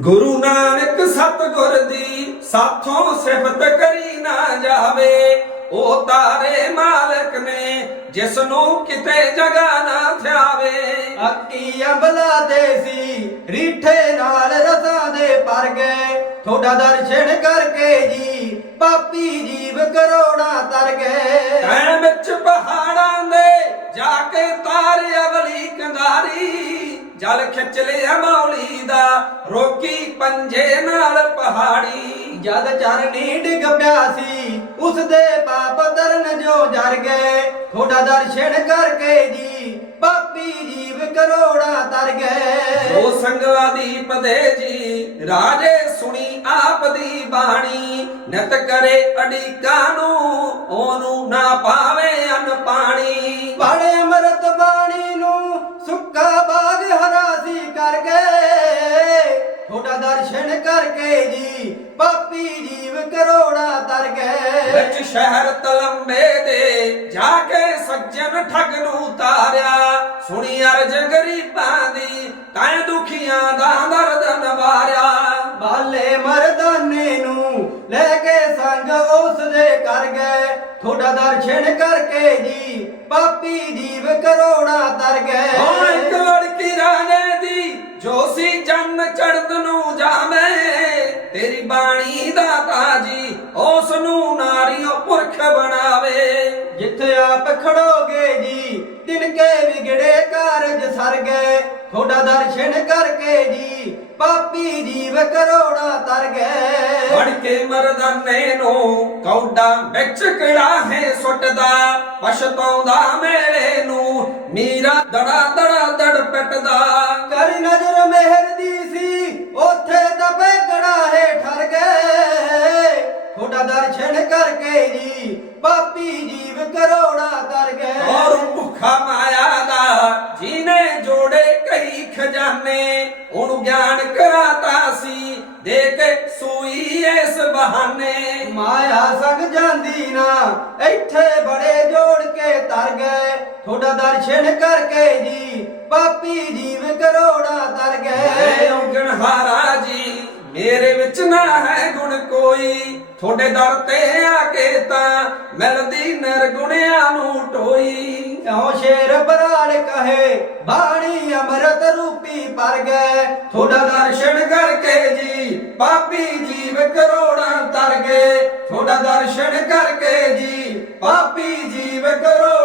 ਗੁਰੂ ਨਾਨਕ ਸਤਗੁਰ ਦੀ ਸਾਥੋਂ ਸਿਫਤ ਕਰੀ ਨਾ ਜਾਵੇ ਉਹ ਤਾਰੇ ਮਾਲਕ ਨੇ ਜਿਸ ਨੂੰ ਕਿਤੇ ਜਗਾ ਨਾ ਥਿਆਵੇ। ਅੱਕੀ ਅੰਬਲਾ ਦੇ ਸੀ ਰੀਠੇ ਨਾਲ ਰਸਾਂ ਦੇ ਪਰ ਗਏ। ਤੁਹਾਡਾ ਦਰਸ਼ਨ ਕਰਕੇ ਜੀ ਪਾਪੀ ਜੀਵ ਕਰੋੜਾਂ ਤਰ ਗਏ। ਜਲ ਖਿੱਚ ਲਿਆ ਮੌਲੀ ਦਾ, ਰੋਕੀ ਪੰਜੇ ਨਾਲ ਪਹਾੜੀ। ਜਦ ਚਰਨੀ ਡਿੱਗ ਪਿਆ ਸੀ ਉਸ ਦੇ ਪਾਪ ਦਰਨ ਜੋ ਜਰ ਗਏ। ਤੁਹਾਡਾ ਦਰਸ਼ਨ ਕਰਕੇ ਜੀ, ਪਾਪੀ ਜੀਵ ਕਰੋੜਾਂ ਤਰ ਗਏ। ਉਹ ਸੰਗਲਾ ਦੀਪ ਦੇ ਜੀ, ਰਾਜੇ ਸੁਣੀ ਆਪ ਦੀ ਬਾਣੀ। ਨਿਤ ਕਰੇ ਅੜੀਕਾਂ ਨੂੰ, ਉਹਨੂੰ ਨਾ ਪਾਵੇ ਦਰਸ਼ਨ ਕਰਕੇ ਜੀ ਪਾਪੀ ਜੀਵ ਕਰੋੜਾਂ ਤਰ ਗਏ। ਵਿੱਚ ਸ਼ਹਿਰ ਤਲੰਬੇ ਦੇ ਜਾ ਕੇ ਸੱਜਣ ਠੱਗ ਨੂੰ ਤਾਰਿਆ ਸੁਣੀ ਅਰਜ ਗਰੀਬਾਂ ਦੀ ਤੈਂ ਦੁਖੀਆਂ ਦਾ ਦਰਦ ਨਵਾਰਿਆ। ਬਾਲੇ ਮਰਦਾਨੇ ਨੂੰ ਲੈ ਕੇ ਸੰਗ ਉਸ ਦੇ ਕਰ ਗਏ। ਤੁਹਾਡਾ ਦਰਸ਼ਨ ਕਰਕੇ ਜੀ ਪਾਪੀ ਜੀਵ ਕਰੋੜਾਂ ਤਰ ਉਹ ਜੋ ਸੀ ਜਨ ਚੜਦ ਨੂੰ ਜਾਵੇ ਤੇਰੀ ਬਾਣੀ ਦਾ ਤਾਜੀ ਉਸ ਨੂੰ ਨਾਰੀਓ ਪੁਰਖ ਬਣਾਵੇ। ਜਿੱਥੇ ਆਪ ਖੜੋਗੇ ਜੀ ਤਿਨਕੇ ਵਿਗੜੇ ਕਾਰਜ ਸਰ ਗਏ ਤੁਹਾਡਾ ਦਰਸ਼ਨ ਕਰਕੇ ਜੀ ਪਾਪੀ ਜੀਵ ਕਰੋੜਾਂ ਤਰ ਗਏ ਫੜ ਕੇ ਮਰਦਾਨੇ ਨੂੰ ਕੌਡਾ ਵਿੱਚ ਕੜਾਹੇ ਸੁੱਟਦਾ? ਪਛਤਾਉਂਦਾ ਮੇਰੇ ਨੂੰ ਮੀਰਾ ਦੜਾ ਦੜਾ ਦੜ ਪਿੱਟਦਾ। ਖਜ਼ਾਨੇ ਉਹਨੂੰ ਗਿਆਨ ਕਰਾਤਾ ਸੀ ਦੇ ਕੇ ਸੂਈ ਇਸ ਬਹਾਨੇ। ਮਾਇਆ ਸੰਗ ਜਾਂਦੀ ਨਾ ਇੱਥੇ ਬੜੇ ਜੋੜ ਕੇ ਤਰ ਗਏ। ਤੁਹਾਡਾ ਦਰਸ਼ਨ ਕਰਕੇ ਜੀ ਪਾਪੀ ਜੀਵ ਕਰੋੜਾਂ ਤਰ ਗਏ। ਔਗਣ ਹਾਰਾ ਜੀ ਮੇਰੇ ਵਿੱਚ ਨਾ ਹੈ ਗੁਣ ਕੋਈ। ਤੁਹਾਡੇ ਦਰ ਤੇ ਆ ਕੇ ਤਾਂ ਮਿਲਦੀ ਨਿਰਗੁਣਿਆਂ ਨੂੰ ਟੋਈ। ਇਉਂ ਸ਼ੇਰ ਬਰਾੜ ਕਹੇ ਅੰਮ੍ਰਿਤ ਰੂਪੀ ਗਏ। ਤੁਹਾਡਾ ਦਰਸ਼ਨ ਕਰਕੇ ਜੀ ਪਾਪੀ ਜੀਵ ਕਰੋੜਾਂ ਤਰ ਗਏ। ਤੁਹਾਡਾ ਦਰਸ਼ਨ ਕਰਕੇ ਜੀ ਪਾਪੀ ਜੀਵ ਕਰੋ